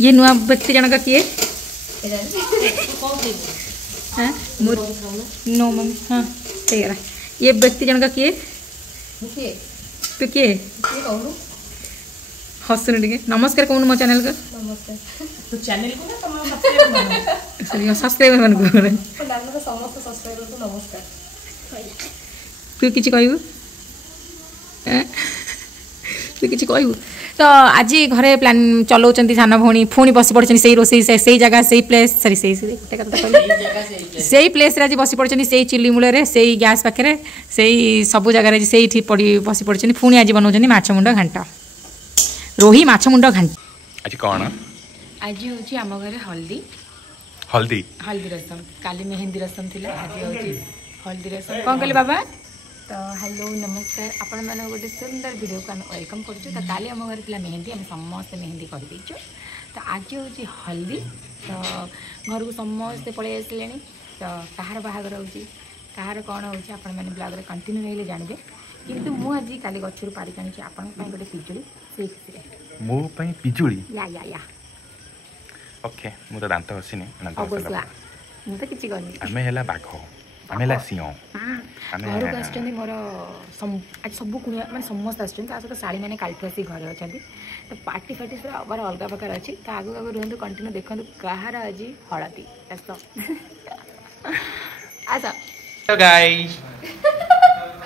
ये नुआ व्यक्ति जनक किए नो मम्मी हाँ ठीक है ये व्यक्ति जनक किए किए हसन टे नमस्कार कौन मो चैनल का तो चैनल को ना सब्सक्राइबर मन को समस्त सब्सक्राइबर को नमस्कार तू किछि कहबू तू किछि कहबू तो आज घरे प्लान चलाउछन्ती सान भौणी पुणी बसी पड़छन्ती सेही रोसई से जगह सेही प्लेस सॉरी सेही प्लेस रे आज बसी पड़छन्ती सेही चिल्ली मूले रे सेही गैस पाखे सेही सब जगह रे सेही ठी पड़ी बसी पड़छन्ती पुणी आज बनाउछन्ती माछ मुंड घांटा रोही माछ मुंड घांटा आज कौन आज होची आम घरे हल्दी हल्दी हल्दी रसम काली मेहंदी रसम थिला आज होची हल्दी रसम कौन कहले बाबा तो हेलो नमस्कार आपण मैंने गोटे सुंदर वीडियो को वेलकम करुँ तो काली आम घर थी मेहंदी आम समस्ते मेहंदी कर देचु तो आज हूँ हल्दी तो घर को समस्ते पलि आसिले तो कहार बाहागर होची कहार कौन होची आपण मैंने ब्लॉग रे कंटिन्यू रहिले जानबे किंतु मु आज काली गछरु पारि कानी आपण पई गोटे पिजुली से खुशी मो पई पिजुली या ओके मु तो दांत हसिनी अबसला मु तो किछि करनी आमे हेला बाघ आमे हेला सिंह घर को आसुँच मोर आज सब कुणिया मैंने समस्त आसुँच शाड़ी मैंने कालठू आसी घर अच्छा तो पार्टी फार्टी सब आबार अलग प्रकार अच्छी तो आगु आगु रुहतु कंटिन्यू देखु कहार आज हलदी आस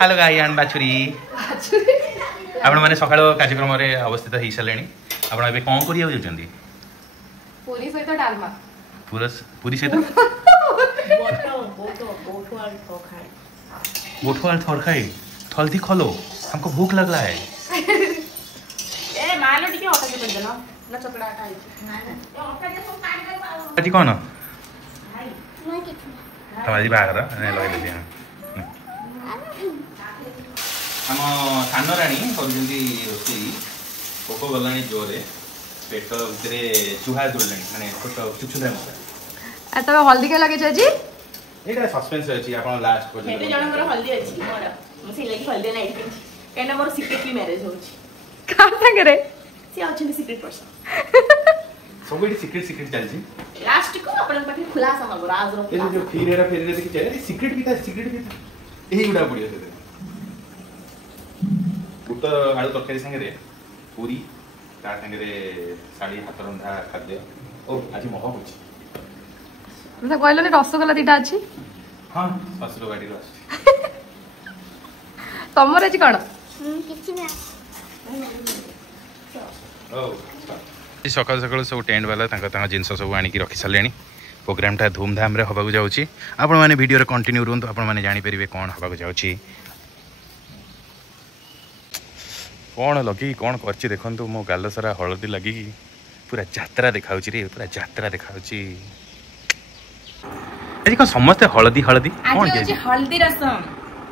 हेलो गाई एंड बाछुरी आपण माने सकाळ कार्यक्रम रे अवस्थित हो सारे आपण एबे कोन करिया जाउछन्ती पूरी सहित डालमा पूरी सहित बोठवाल थोर खाई थल्दी खोलो हमको भूख लग रहा है ए मालो टिके ऑटा के पड़ देना ना चकड़ा आटा आज कौन हमारी बाहर लगे दे हम सान राणी करजंती रोसई भोक गलानी जोरे पेट भितरे चूहा जोड़लानी माने छोट चुचुदा मसा आ तबे हल्दी के लगे छ जी एटा सस्पेंस अछि आपण लास्ट पर हेते जण मोर हल्दी अछि मोर मसे लेकी हल्दी नै आइटम केना मोर सीक्रेटली मैरिज होछि का संगे रे से अछि सीक्रेट पर्सन सब एटी सीक्रेट चलछि लास्ट को आपण पाखे खुलासा हो राज रो ए जो फिरेरा देखि चले सीक्रेट भी एही गुडा पड़ियो से पुट आलू तरकारी संगे रे पूरी ता संगे रे साड़ी हाथ रंधा खाद्य ओ आज मह होछि मतलब कहलो ने रसगोल्ला दीटा अछि हां ससुर गाड़ी रो अछि तमर अछि कोन किछि ना ओ सकाल सकाल सब टेंट वाला जिनस सब आनिक रखी सारे प्रोग्रामटा धूमधाम रे हवा जाऊँगी आपण मैंने वीडियो कंटिन्यू रुहतु आपण मैंने जानीपर कौन हवा जाऊँगी कौन लगे कौन कर देखु मो गाल सारा हलदी लगे पूरा यात्रा देखा रे पूरा यात्रा देखा आज कौन समस्ते हलदी हलदी कौन हल्दी रसम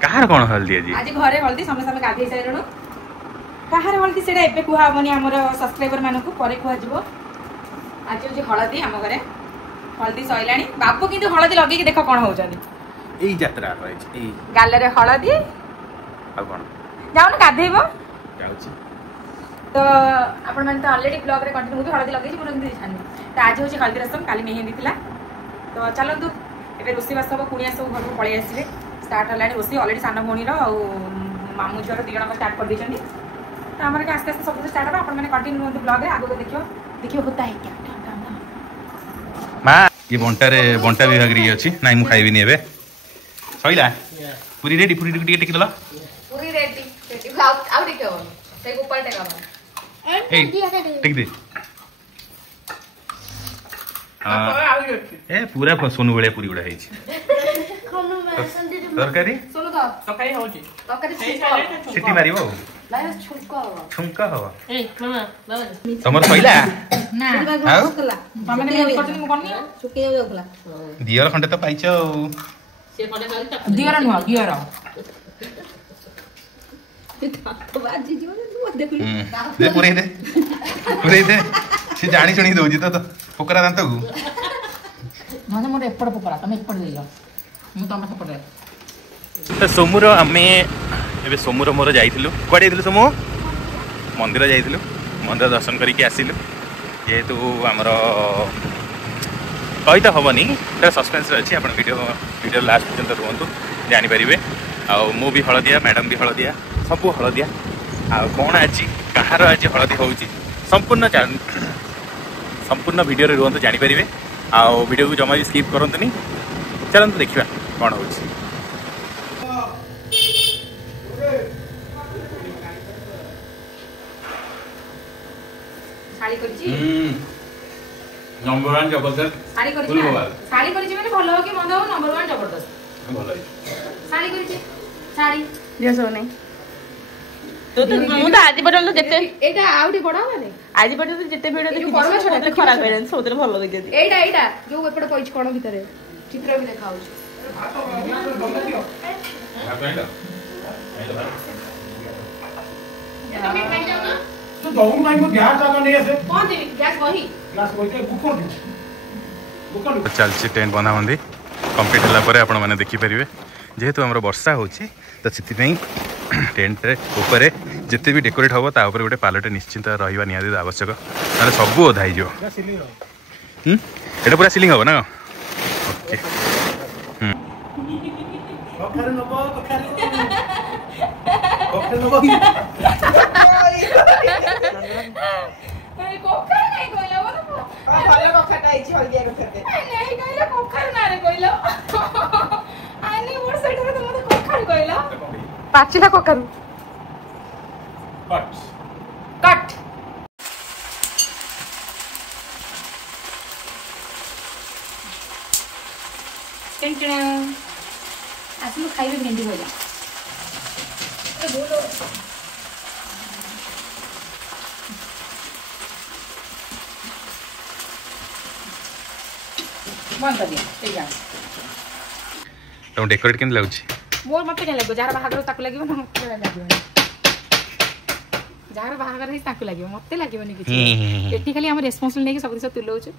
कहार कौन हल्दी आज घरे हल्दी समस्त गाधे सारे कहार हल्दी से एबे कुहा हबनी हमर सब्सक्राइबर मानकु परे कुहा जिवो आज जे हल्दी हम घरे हल्दी सइलाणी बापू किंतु हल्दी लगे कि देखो कोन होउछनी एई यात्रा रहै एई गाल रे हल्दी आ कोन जाउन गाधेबो जाउची तो आपण मन तो ऑलरेडी ब्लॉग रे कंटिन्यू होती हल्दी लगे पुरा नहीं छानी तो आज होची हल्दी रसम काली मेहंदी थिला तो चलंतु एबे रोसी बास सब कुनिया सब घर को पळी आसीले स्टार्ट हलाणी रोसी ऑलरेडी साना भोणी रो आ मामू झर दी जण स्टार्ट कर देछनी तो हमारे के आस्ते आस्ते सब कुछ स्टार्ट हो आपण माने कंटिन्यू होती ब्लॉग रे आगो देखियो होता है क्या मां ये बंटा विभाग रे अछि नाइ मु खाइबी नि एबे सइला पूरी रेडी टिक दला पूरी रेडी आउ देखियो ते ऊपर टेका ए टिक दे ए पूरा सोनू बळे पूरी गुडा हेछि तरकारी सुनो तो तरकारी होछि तरकारी सिटी मारिबो नाही छुंका हो ए मामा बाबा तमर सइला ना आउ तमे ने करतनी मु करनी सुके जाउला दियर खंडे तो पाइछौ से खंडे खाली दियर नुवा गियर तो बाजी जीव नु देखली दे पुरे दे से जानी सुनी दउजी तो पोकरा दांत को माने मोर एपड़ पोकरा तमे एपड़ देइलो मु तमे सपड़ तो सोमुर आमे एबे सोमुर मोर जाइथिलु कोडे जाइथिलु सोमु मंदिर जाइथिलु मंदिर दर्शन करके आसिलु जेहेतु आमर कही तो हेनी सस्पेन्स अच्छी आप वीडियो लास्ट पर्यंत रुहतु जानीपर आउ भी हलदिया मैडम भी हलदिया सब हलदिया आ कौन आज कहार आज हलदी हो संपूर्ण वीडियो रुहतु जानीपर आउ वीडियो को जमा भी स्किप करतुनि चलते देखा कौन हो नंबर 1 जबरदस्त साड़ी करछि साड़ी करछि माने भलो हो कि मंद हो नंबर 1 जबरदस्त भलो साड़ी करछि साड़ी जे सो नहीं तो मु तो आज पर्यंत जते एटा आउटी बडा माने आज पर्यंत जते वीडियो देखि छोटे खराब है सोतरे भलो देखि एटा जो एपड कहिछ कोन भितरे चित्र भी देखाउ तो दौड़ नहीं को गैस जागा नहीं है कौन देवी गैस वही गैस वही के बुकर चलछि टेंट बंधा बंधी कंप्लीट होला परे आपण माने देखि परिबे जेहेतु हमर वर्षा होछि त सिति पई टेंट रे ऊपर जते भी डेकोरेट होबो ता ऊपर गोटे पालटे निश्चित रहिबा नियादी आवश्यक माने सब ओधाई जो एटा पूरा सीलिंग होबो ना ओके कखरे नबो कखरे नबो अरे कोखर नहीं कोइला बोलो भलो कखटा आइछि हल्दिया कखटे नहीं कोइला कोखर ना रे कोइला आनी मोर साइड रे तुम कोखर कोइला पाचिला कोखर कट कट टेंशन आसलो खाइबे भेंडी भजा ए बोलो मन कर दिया ठीक है तो डेकोरेट केन लागुछि मोर मते के लागो जार बाहागर ताकू लागियो ना मते लागियो जार बाहागर ही ताकू लागियो मते लागियो नि किछि एठी खाली हम रिस्पांसिबल नै कि सब दिस तुलौ छु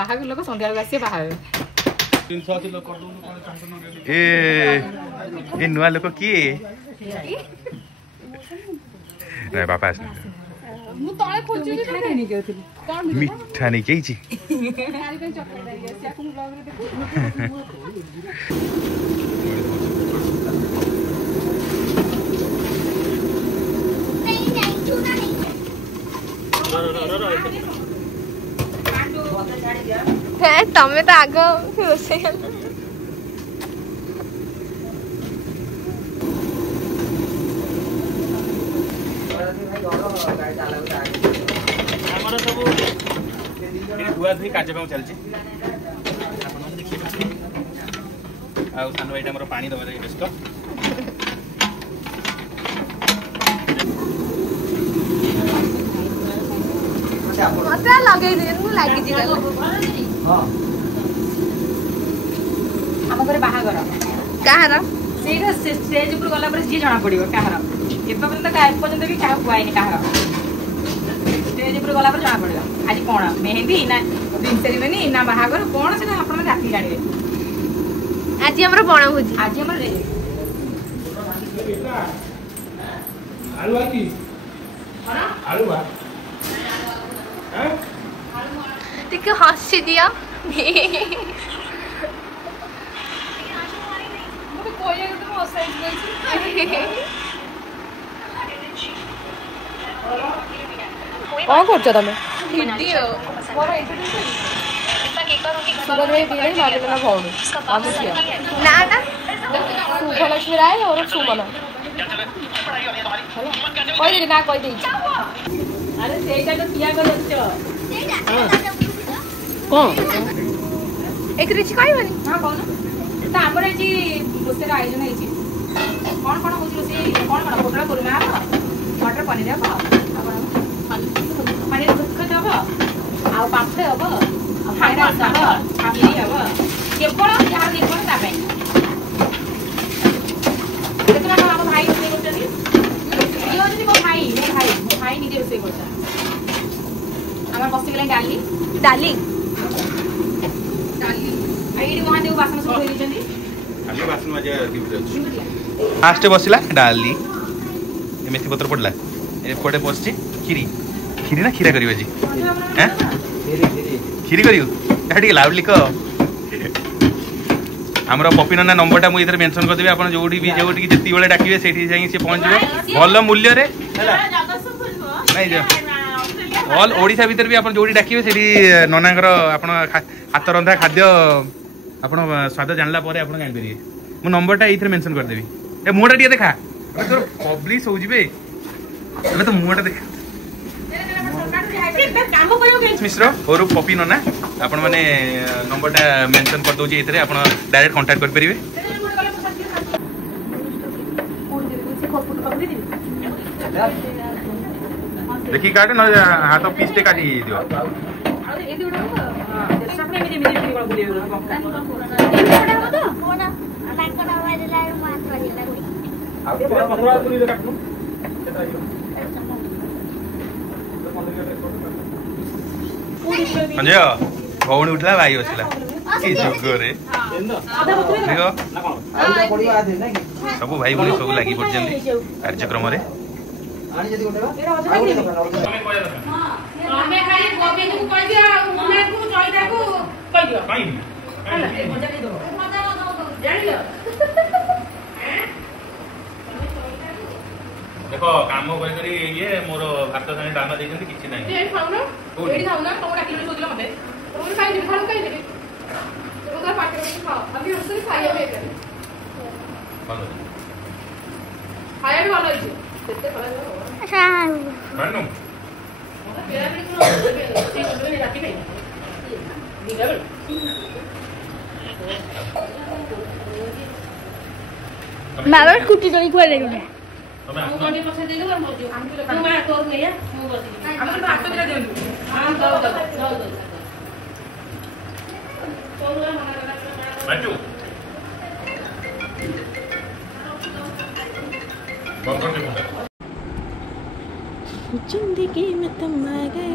बाहागर लोग संध्या बेला आसी बाहागर 300 किलो कर दूं कोन चांस ए नुआ लोक की रे बापा मु तळे खोजु जे नहीं केथि कोन मिठा नहीं केछि खाली पे चॉकलेट आई गया आपन ब्लॉग रे देखो तमें तो आग रोसे हमर सब धुआ धुई कार्यक्रम चलछि आपण मन देखि आ सानो भाईटा हमर पानी दबारे व्यस्त मत लगे मु लागी जी हां हम घरे बाहागर कहार सेटा स्टेज ऊपर गला पर जी जाना पड़ियो कहार एबा पर्यंत का पर्यंत भी काहा कुआइनी कहार स्टेज ऊपर गला पर जाना पड़ियो आज कोन मेहंदी ना दिन सेरेमनी ना बाहागर कोन से आपण राती जानिबे आज हमर बणा भोजी आज हमर रे आलू की आलू बा हैं टिके हंसी दिया मुझे कोई एक तो मसाज गई कौन करछ तमे वीडियो मोर एते सुबह में बिगड़ी मारे ना भौणी हम किया ना ना सुभलक्ष्मी राय और सुमन कोई दे ना कोई दे अरे सेटा तो किया करछ कौन एक रिच कहबनी हां कौन ता हमर एजी रोसेर आयोजन हेची कौन कौन होची रोसे कौन कौन पोटला कुरमा मटर पनीर हबो पनीर भुक्का हबो आ पापड़ हबो फ्राइड राइस हबो खाली हबो केवल यार केवल ता पे केतना हम भाई से करछनी ये होची मो भाई निजे रोसे करछा हमर बस्ती गेले डाली डाली डाली आइडी वहां देउ बासन सब होई दिचंदी आलू बासन मजे ड्यूटी अछि फास्ट बसिला डाली मेथी पत्र पड़ला ए पड़े बसची खीरी खीरी ना खीरा करियो जी हैं କ୍ଷୀରି କରିବୁ ଟିକେ ଲାଉଡଲି କହ। ଆମର ପପି ନନା ନମ୍ବରଟା ମୁଁ ଏଥିରେ ମେନସନ୍ କରିଦେବି। ଆପଣ ଯୋଉଠିକି ଯେତିକି ବେଳେ ଡାକିବେ ସେଇଠି ଯାଇକି ସେ ପହଞ୍ଚିବ ଭଲ ମୂଲ୍ୟରେ ହେଲା। ନାଇଁ ଅଲ୍ ଓଡ଼ିଶା ଭିତରେ ବି ଆପଣ ଯୋଉଠି ଡାକିବେ ସେଠି ନନାଙ୍କର ଆପଣ ହାତ ରନ୍ଧା ଖାଦ୍ୟ ଆପଣ ସ୍ୱାଦ ଜାଣିଲା ପରେ ଆପଣ ଜାଣିପାରିବେ। ମୁଁ ନମ୍ବରଟା ଏଇଥିରେ ମେନସନ୍ କରିଦେବି। ଏ ମୁହଁଟା ଟିକେ ଦେଖା ତୋର ପବ୍ଲିଶ ହଉଯିବେ ଏବେ ତ ମୁହଁଟା ଦେଖା। ମିଶ୍ର ଓରୁ ପପି ନନା ଆପଣ ମାନେ ନମ୍ବରଟା ମେନସନ୍ କରିଦେଉଛି ଏଇଥିରେ ଆପଣ ଡାଇରେକ୍ଟ କଣ୍ଟାକ୍ଟ କରିପାରିବେ। देखी काटे न हाथ पीस काटी दियो अंजय भौणी उठला भाई बसला कि जोगरे सब भाई भौणी सब लगी पड़छन कार्यक्रम रे देखो काम कर ये मोर भात सागे दाना देछन किछि नै ए खाउना एडी खाउना तम डाकिले सोदिला मते तम खाइ दे खाउ खाइ दे तो का पाटे खाओ अभी उससे खाइए बेकर भलो खाया भी भलो छै सेते भलो अच्छा मानू मोर पेरा भी को राखी नै दिगल बाबा स्कूटी चली को ले गया हम कोनी पछे दे दो हम जो हम मार तोर गया हम बस हम तो भात दिला दे हम तो तोला मना बाजू बंद कर दे जिंदगी में तुम आ गए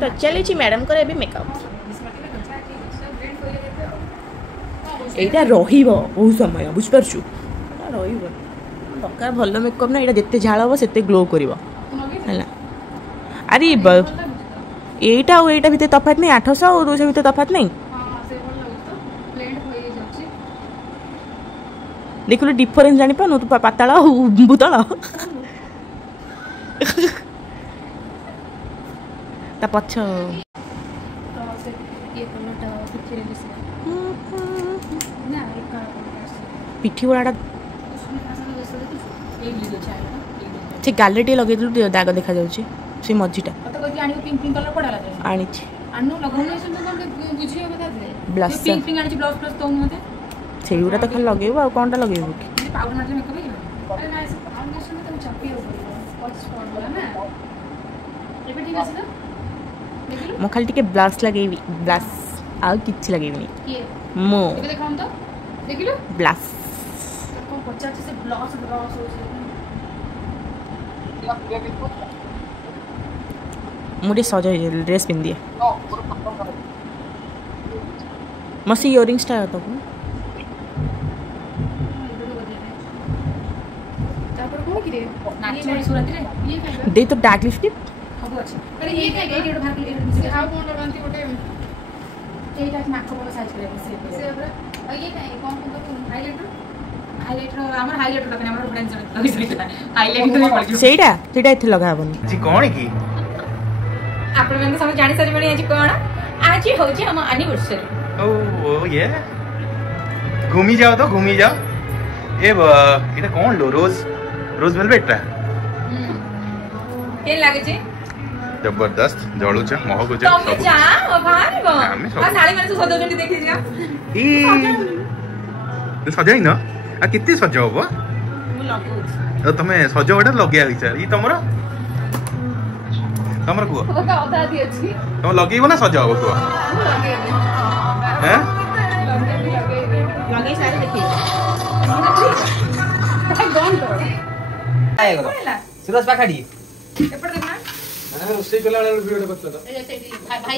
तो चलिए मैडम को अभी मेकअप एटा रहिबो बहुत समय बुझिपारछु रहिबो दरकार भल मेकअप ना एटा जत्ते झाळ हो सेते ग्लो करिवो हैला अरे एटा और एटा भितर तफात नहीं 800 और 200 भितर तफात नहीं देखलो डिफरेंस जानि पानो तू पाताला भूतला ता पछ पिठी वाला से गाले टे लगे दिलु दाग देखा जाउची से मझीटा पिंक पिंक कलर पड़ाला आनी अन्नु लगाउनै सुन त बुझियो बता दे ब्लश पिंक पिंक आनी ब्लाउज प्लस तो मते सेउरा तो खाली लगेबो आ कोनटा लगेबो कि पाउडर मारले मेकअप हे अरे नाइस फाउंडेशन में तुम चपी हो पॉलिश फॉर्मूला ना एबे ठीक আছে ना मो खाली टिके ब्लश लगेबी ब्लश आ किछि लगेबी ये मो एबे देखाउन तो देखिलो ब्लश को पचार से ब्लश ब्लश हो मुझे सजा ड्रेस पिन दिए मसी इयरिंग्स टा तो तापर को कि रे नाच में सुरत रे ये का दे तो डार्क लिपस्टिक सब अछि अरे ये का गेट भाग ले हाउ कोन लगांती गोटे एटा नाक वाला साइज करे से अब ये का कौन कौन हाइलाइटर हाइलाइटर हमर हाइलाइटर लगे हमर फ्रेंड्स लगे सहिता हाइलाइटर पड़ सेटा सेटा इथे लगा हबनी जी कोन की आपण मन सब जानि सरी बणी आज कोन आज होची हम एनिवर्सरी ओ ये घूमी जाओ ए इटा कौन लो रोज वेलवेट रा के लागे छे जबरदस्त जळुछ महकुछ सब तुम जा बाहर गो हमें सब आ साड़ी माने सजो जंती देखि जा ई सजाई न आ कित्ते सजाओ बो मु लगो तमे सजावटा लगिया विचार ई तमर को ओका अदा दी अछि तुम लगेइबो ना सजाओ को हैं लगे सारी देखि गन कर आए गो सुरज पाखाडी एपड़ देखना अरे रोसे कला वाला वीडियो करता था ए से भाई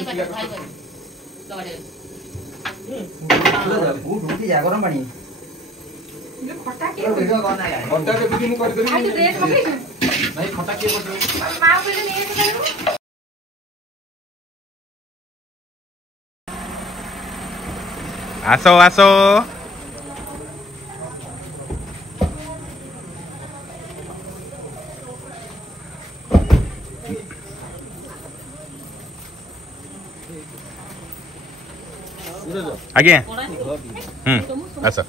लगाडे सुरज बहुत ढूंढी जा गरम पानी ये खटा के वीडियो कौन आया घंटा के भी नहीं कर आज ड्रेस मगे नहीं खटा के कर मां बोले नहीं आसो आसो आज्ञा आस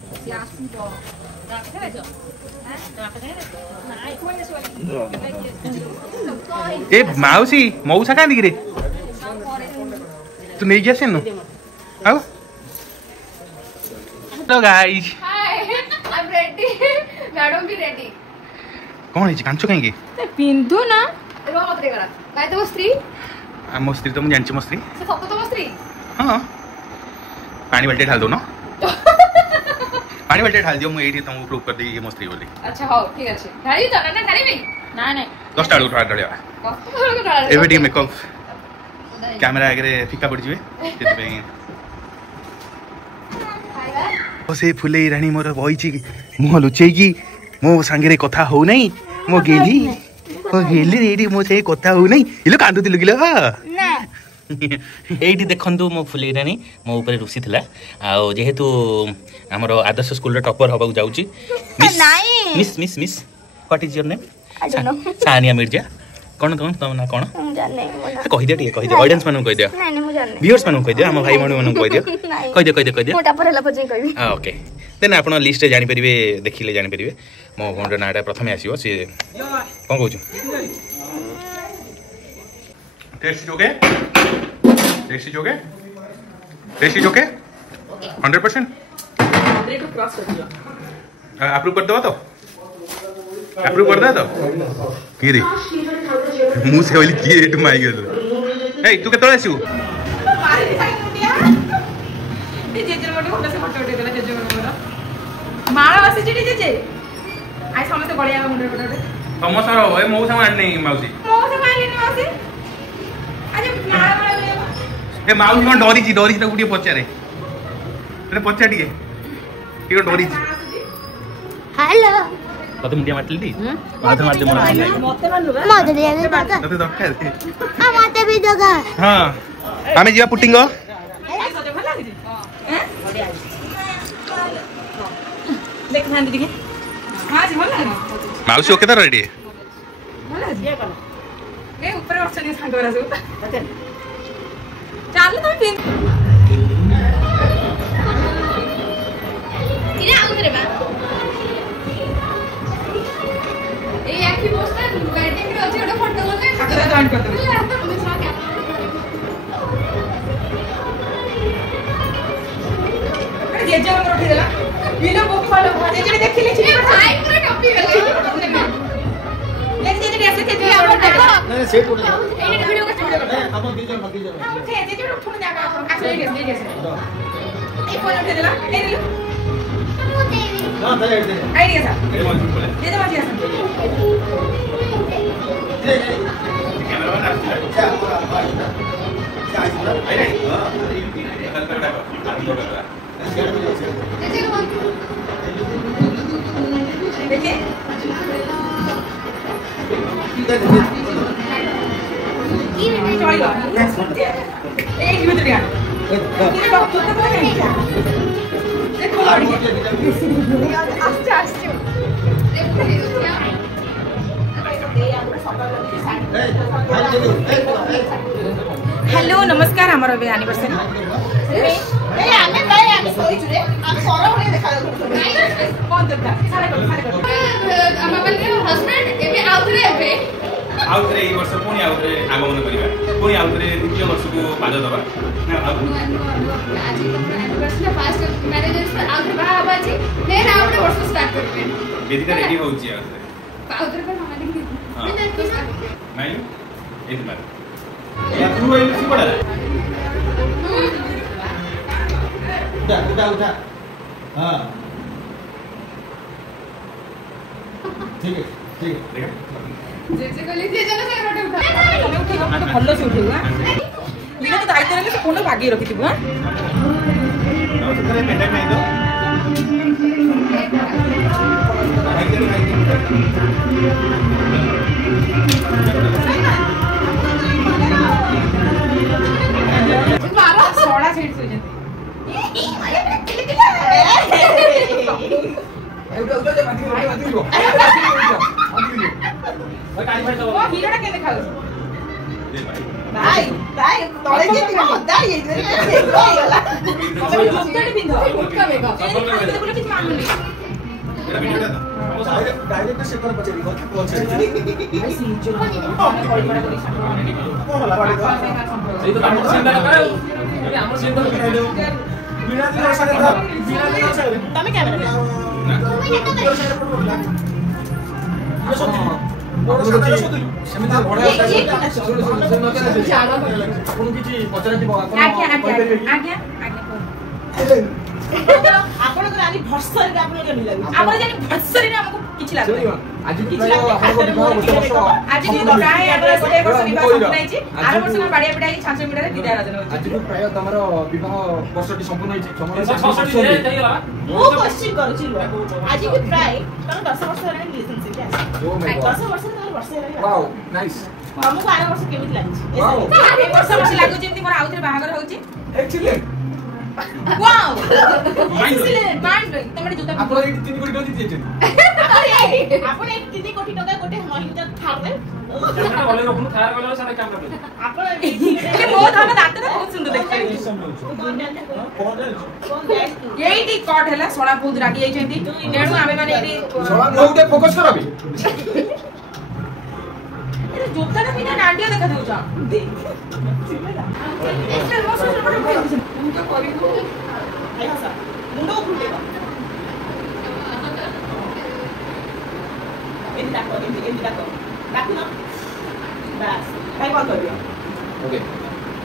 ए माउसी मौसा कहाँ दिखे तू नहीं गया नु आओ हेलो गाइस मैडम भी रेडी कौन है कांचो कहीं पिंधु ना रो मत रे करा काय तो स्त्री मो स्त्री तो मुझे मो स्त्री से सत्य तो स्त्री हाँ पानी बाल्टी ढाल दो ना पानी बाल्टी ढाल दियो मुझे तुमको प्रूव कर देगी मो स्त्री बोली अच्छा हो ठीक আছে ढाली तो ना ढाली भी ना ना 10 टा उठा ढालिया एवडी मेकअप कैमरा आगे फिका पड़ जिवे से फुले राणी मोर बही मुह लुचेकी मो सांगे कथा हो नहीं मो गेली रेडी मो से कथा हो नहीं इलो कांदुतिलु किलो एठी देखंतु मो फुले राणी मो ऊपर रुसी थिला आ जेहेतु हमर आदर्श स्कूल रे टॉपर होबा जाउची miss miss miss what is your name Sania Mirza कौन कौन तुम ना कौन कह दिया ठीक कह दिया ऑडियंस मानू कह दिया व्यूअर्स मानू कह दिया हम भाई मानू कह दिया कह दिया मोटा पर हला पजे कहबी हां ओके देन आपण लिस्ट रे जानि परिबे देखिले जानि परिबे मो कोन रे नाटा प्रथमे आसीबो से कोन कहू टेस्टी जोगे टेस्टी जोगे 100% अप्रूव कर दो तो अप्रूव कर दो तो की रे मुंह से वाली की रे माई गेल ए तू केतळे आसीउ जेजे मोटे फोटो से फोटो उठेदेला जेजे मोर माळा आसी चिटी जेजे आइ समस्त गळिया मुंडे फोटो समोसा रो ए मौसा मान नहीं माउसी मौसा मारले माउसी अरे माळा माळा ए माउसी कोन डरी छी तो गुडी पचारे रे पचा दिए की डरी छी हेलो कत मुंडिया मारली दी माथे मारदे मोर मते दे दे बाका तते दरकार आ मते भी दगा हां हमें जीवा पुटिंग देख नांदी दिखे हां जी बोल ना माउसी ओके तो रेडी ए ऊपर ऑप्शन सांग करा सु चल तुम पिन इरे आउ रे बा ए आखी पोस्टर वेडिंग रे अछि ओटा फोटो लगे अगर जॉइन कर दो अरे जेजे मोर उठेदेला बिना बुक फॉलो जेजे देखिले छी हाय पूरा टॉपी वेला जेजे ऐसे जेजे नहीं सेट उड़ जा ए वीडियो का वीडियो हम दीजन मत दीजन जेजे उठने जागा ऐसे ये ए फोन उठेदेला ए रे ना दे दे आइडिया था जेजे मत ऐसे देखिए चलेगा एक मिनट गया ये डॉक्टर का नहीं देखो आस्ते आस्ते हेलो नमस्कार हमर अबे एनिवर्सरी ए आमे भाई आमे सोई छुरे हम सोरा होने देखा कौन देखा सारे को अमल के हस्बैंड एबे आउथरे एबे आउथरे ई वर्ष पुणी आउथरे आगमन करिबा पुणी आउथरे द्वितीय वर्ष को पाद दबा ना आज एनिवर्सरी फर्स्ट मैरिज पर आउथरे बाहा बाजी फिर आउथरे वर्ष स्टार्ट करबे वेदिका रेडी होउची आउथरे आउथरे पर मामा देखि हां नहीं एक बार या तू आई सी पड़ा उठा हां ठीक है जेजे कहले जे जने से रोटे उठा तमे उठेगा तो भल्लो से उठेगा बिना तो दायित्व रे से फोन भागी रखि दिबो ना तो पेंडेंट नहीं दो मारो सोड़ा सेट हो जाते କ୍ଷୀରଟା କେତେ ଖାଉଛୁ? ଭାଇ ଭାଇ ତଳେ ଯେମିତି ଅଦା ହେଇଗଲା ଜୋତାଟେ ପିନ୍ଧ। କିଛି ମାନୁନି। डायरेक्ट से कर बचेगी कौन से ये तो हम चिंता न करे हम चिंता न करे बिना दिन सारे बिना दिन सारे ତମେ କ୍ୟାମେରା ସେମିତି ବଢିଆ ଆପଣ କିଛି ପଚାରନ୍ତି ଆପଣଙ୍କର ଆଜି ଭର୍ଷରେ ଆପଣଙ୍କୁ କେମିତି ଲାଗୁଛି? ଆମର ଜାଣି ଭର୍ଷରେ ଆମକୁ କିଛି ଲାଗୁନି। ଆଜି ପ୍ରାୟ ଆପଣଙ୍କ ବିବାହ ଗୋଟେ ବର୍ଷ ଆଜି କିନ୍ତୁ ପ୍ରାୟ ଆମର ଗୋଟେ ବର୍ଷ ବିବାହ ସମ୍ପୂର୍ଣ୍ଣ ହେଇଛି। ଆର ବର୍ଷ ନା ବାଡ଼ିଆ ପିଟା ହେଇଛି 5 ମିନିଟରେ ବିଦାୟ ରାଜନ ହଉଛି। ଆଜି ପ୍ରାୟ ତମର ବିବାହ ବର୍ଷଟି ସମ୍ପୂର୍ଣ୍ଣ ହେଇଛି। ମୁଁ କ୍ୱେଶ୍ଚିନ୍ କରୁଛି ଆଜି ବି ପ୍ରାୟ ତମର 10 ବର୍ଷ ହେଲାଣି ରିଲେସନସିପ ଅଛି। 10 ବର୍ଷ ତମର ବର୍ଷ ହେଲାଣି। Wow nice. ତମକୁ ଆର ବର୍ଷ କେମିତି ଲାଗୁଛି? ଏ ବର୍ଷ ବର୍ଷ ଲାଗୁଛି ଯେମିତି ମୋର ଆଉଥରେ ବାହାଘର ହଉଛି। Excellent wow excellent mind blowing. ତମେ ଜୋତା ଆପଣ ଏଇଠି 3 କୋଟି ଟଙ୍କା ଜିତିଛନ୍ତି। ଆପଣ ଏଇ 3 କୋଟି ଟଙ୍କା ଗୋଟେ ମହିଳା ଥାରେ କ୍ୟାମେରା ଭଲ ରଖୁନ ଖାଇବା କଲେ ସାରା କ୍ୟାମେରା ପ୍ଲେ ଆପଣ ମୋ ଧନ ଦାନ୍ତଟା ବହୁତ ସୁନ୍ଦର ଦେଖାଯାଉଛି। ଏଇଠି କଟ ହେଲା ସଳା ବହୁତ ରାଗି ଯାଇଛନ୍ତି। ତେଣୁ ଆମେ ମାନେ ଏଇଠି ସଳା ନଉଟେ ଫୋକସ୍ କରବି। ଜୋତାଟା ପିନ୍ଧା ନାଣ୍ଡିଆ ଦେଖା ଦଉଛ। ମୁଣ୍ଡ ଉଠେଇବ ଏମିତି ଡାକ ଏମିତି ଡାକ ଡାକୁନ ବାସ୍ ଭାଇ କଣ କରିବ ଓକେ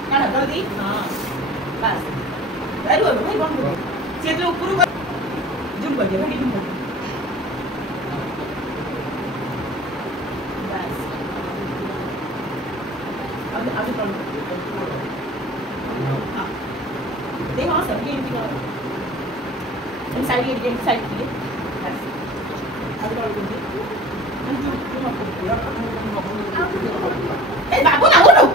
କାଣ ଜଲ୍ଦି ହଁ ବାସ୍ ଭାଇ ରୁହ ଭାଇ କଣ କରିବ ସେ ଯେତେବେଳେ ଉପରକୁ ଜୁମ୍ କରିଦିଅ ଭାଇ ଜୁମ୍ କରିଦିଅ ବାସ୍ ଆଉ କଣ देखो हाँ सब ये इंतजार इन साइड ये साइड के बस अब डाल दीजिए ए बाबू ना उठो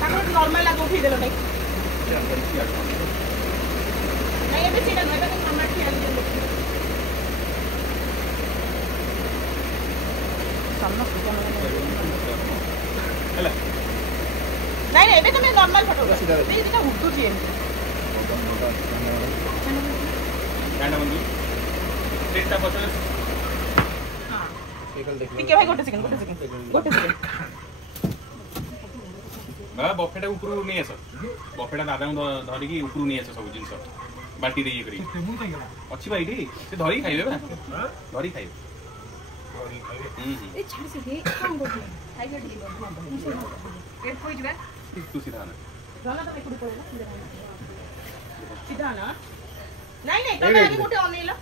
ताको नॉर्मल लागो उठी देलो नहीं नहीं ये सीधा नहीं तो नॉर्मल खेल दे सामना ହେଲା ନାଇଁ ନାଇଁ ଏବେ ତମେ ନର୍ମାଲ ଫଟୋ ଉଠାଅ ଏଇ ଯେଟା ଉଠୁଛି ଏମିତି କାଣ୍ଡ ବନ୍ଧୁ ସେଟା ପଛରେ ଟିକେ ଭାଇ ଗୋଟେ ସେକେଣ୍ଡ ବାବା ବଫେଟା ଉପରକୁ ନେଇ ଆସ ବଫେଟା ଦାଦାଙ୍କୁ ଧରିକି ଉପରକୁ ନେଇ ଆସ ସବୁ ଜିନିଷ ବାଟି ଦେଇ କରି ଅଛି ବା ଏଇଠି ସେ ଧରିକି ଖାଇବେ ବା ଧରିକି ଖାଇବେ ଏ ଛାଡି ସେ କଣ କରୁଛୁ ଖାଇବା ଟିକେ पेट कोई जगह तू सीधा आना जाना तो कुड़ी पड़ेगा सीधा आना नहीं नहीं तब आगे मोटे ऑन नहीं ला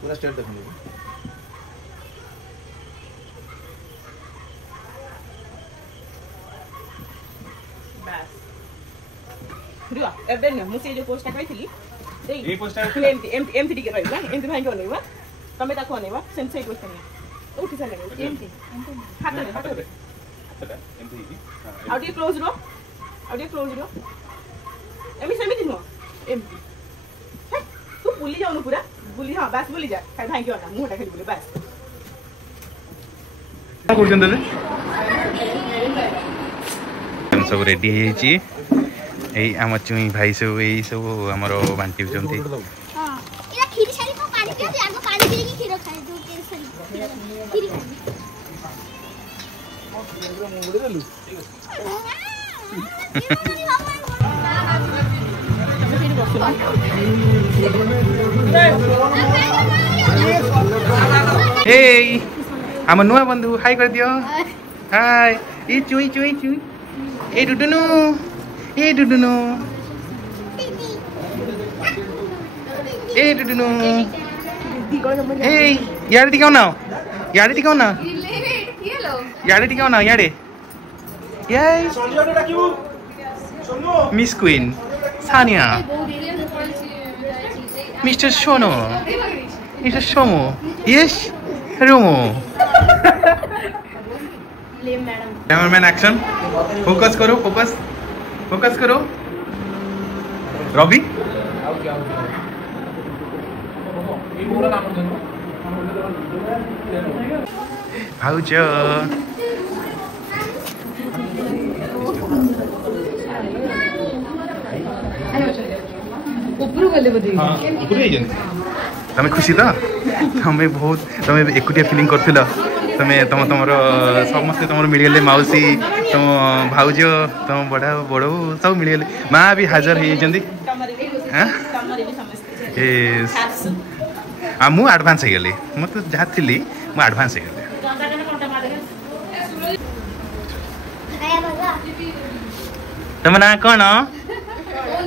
पूरा स्ट्रेट देखो बस रुआ एबे न मुसे जो पोस्ट कहैथिली देई ए पोस्ट एमटी टिके रहइबा एमटी भाई कोनेबा तमे ताको नेबा सेम से पोस्ट नहीं उठी साले एमटी हाथ दे How do you close ro? How do you close ro? एमी सेमी नो एमटी तू भूली जाओ न पूरा भूली हां बस भूली जा खाइ भाई क्यों ना मुंहटा खाली बोले बस क्या करछन दे हम सब रेडी हे छी एई हम चुई भाई सब एई सब हमरो बांटी जंती हां एला खीर सारी को पानी के आगो पानी दे की खीर खाए दो के सारी खीर खाए Hey, I'm a new बंधु हाय कर दियो हाय ये चुई चुई चुई ए डुडुनु ए डुडुनु ए यार दिखाओ ना यार दिखाओ ना यार Yay! Miss Queen, Sania, Mr. Shono, Mr. Shomo, yes, Romo. Cameraman action. Focus करो, focus करो. Robbie. भाउज तमें खुशी तो तमें बहुत तमें एकुटिया फिलिंग कर तमें तुम तुम समस्ते तुम मिलगले मौसी तुम भाउज तुम बड़ा बड़ सब मिलगले माँ भी हाजर हो मु आडभान्स हो गली मत जहाँ थी मु आडभान्स हो गली तुम ना कौन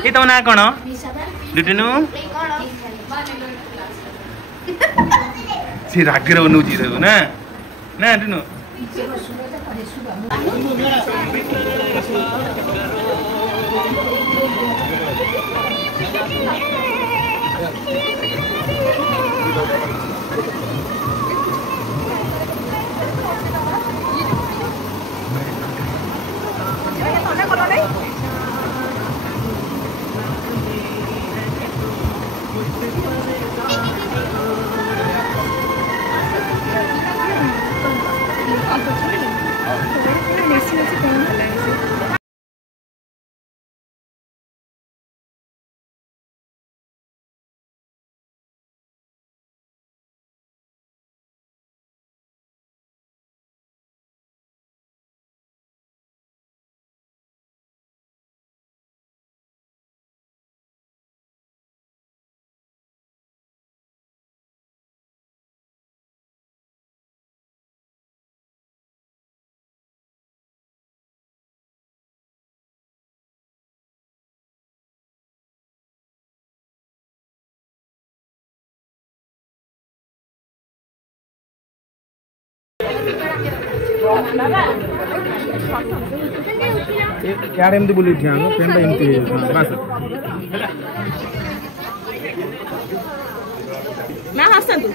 ये तुम ना कौन दुटनु सी रागर अनुजी ना ना दुनु क्या एमती बोली थी हम पेंटा एमती बस ना हसतु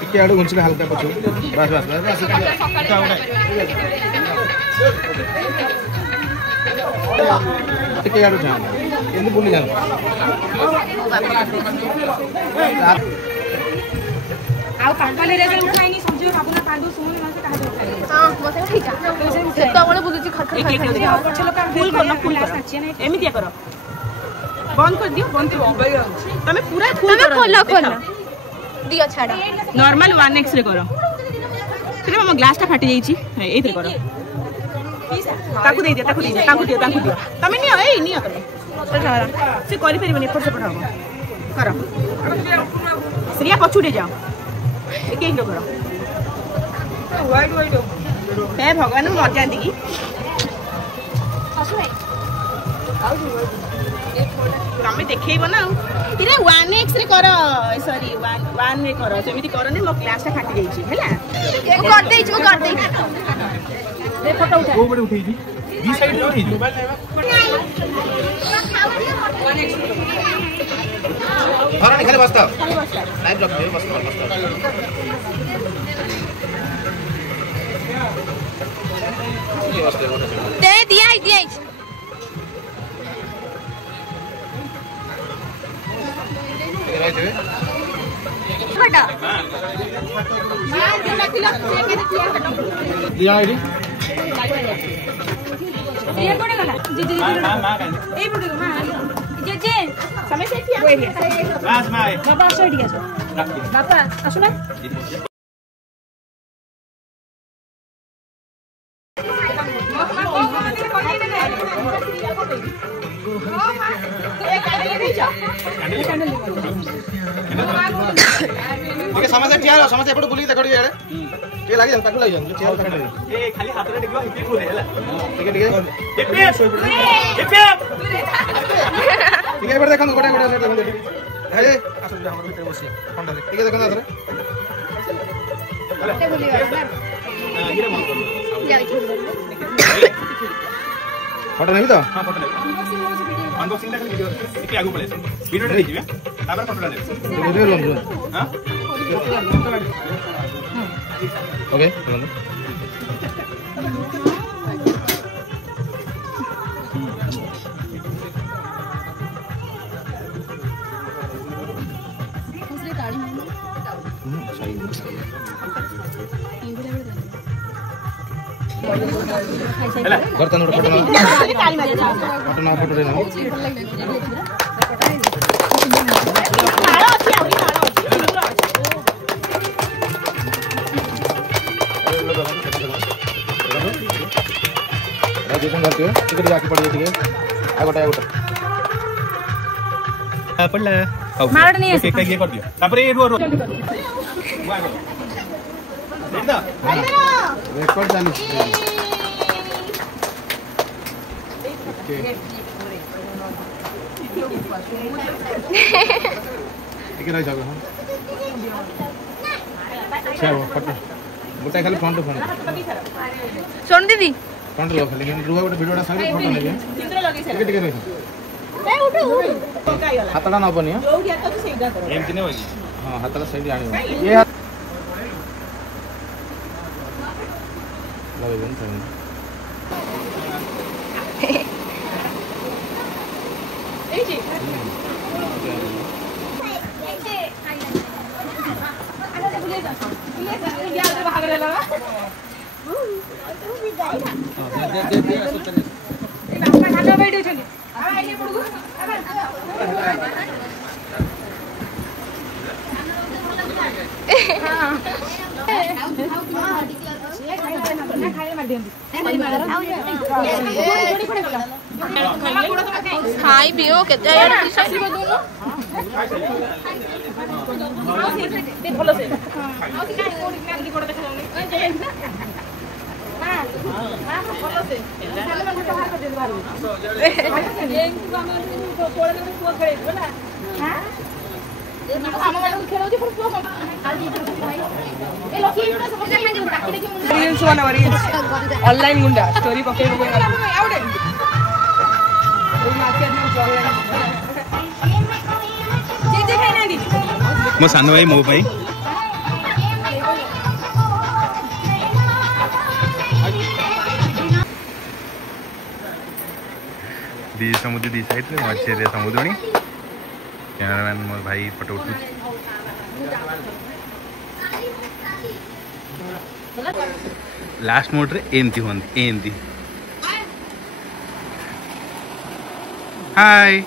ଟିକେ ଆଡୁ ଘୁଞ୍ଚିଲେ ହାଲକା ପଛୁ ବାସ୍ ବାସ୍ ବାସ୍ ଟିକେ ଆଡୁ ଯାଆନ୍ତୁ ଏମିତି ବୁଲି ଯାଆନ୍ତୁ ଆଉ ପାପାଲେ ରେ ମୁଁ ଖାଇନି ସଞ୍ଜୟ ବାବୁନା କାନ୍ଦୁ ଶୁଣି ମାସେ କାହା ଦରକାର हां मसे ठीक है ସେତେବେଳେ ବୁଝୁଛି ଖଟ ଖଟ ପଛ ଲୋକ फुल करना फुल एमिति कर बंद कर दियो बंद कर तमे पूरा फुल तमे खोलो खोलो दियो छाड़ा नॉर्मल 1x रे करो फिर हम ग्लास टा फाटी जाई छी एथरे करो ताकू दे दियो ताकू दे दियो तमे नियो ए नियो तमे से करि परिबनी एपट से पठाओ करो श्रिया पछुडे जाओ एक एक करो वाइड हे भगवान मजा दी तमे देखैब ना इरे 1x रे करो सॉरी 1 रे करो सेमिति करनी मो ग्लास टा फाटी जाई छी हैला वो कर दे ए फोटो उठा को बड़े उठेई दी दी साइड रे उठेई हरानी खाली बस्ता लाइव ब्लॉग में बस्ता दे दिया बेटा दिया आईडी ये कोने गला जी जी मां ए बुडी मां जे समय से किया बस मां बाबा आसो एठी आसो बाबा आसो ना ओके समझ ठीक है समझ एपट बुली देखो यार के लागी जन ताकू लागी जन चेयर ताकू ए खाली हाथ रे टिकवा हिपी बोले हला ठीक है ठीक है एबर देखन गोटे गोटे देखन हे आसो हमर भीतर बसी ठंडा रे ठीक है देखन आथरे ते बुली हां गिरे मन फोटो नहीं तो हां फोटो ले अनबॉक्सिंग टा वीडियो इति आगु पळे वीडियो रे दिबे तापर फोटो ले वीडियो लंबो हां ओके बर्तन फोटो गोटे खाली फ्रंट फ्रंट सोन दीदी फ्रंट लो खाली रुआ गोटे वीडियोटा साइड फोटो नेबे टिके टिके रही हाथटा नबनी एमती ने हां हाथटा साइड आनी ये लगेबन साइड এই যে खाई पियो केते ऑनलाइन मुंडा स्टोरी पके मो सान भाई मो भाई दी समुद्र दी साइड रे मछे समुद्रणी कैमरामैन मोर भाई फोटो उठू लास्ट मोड रे एमती होंदी एमती हाय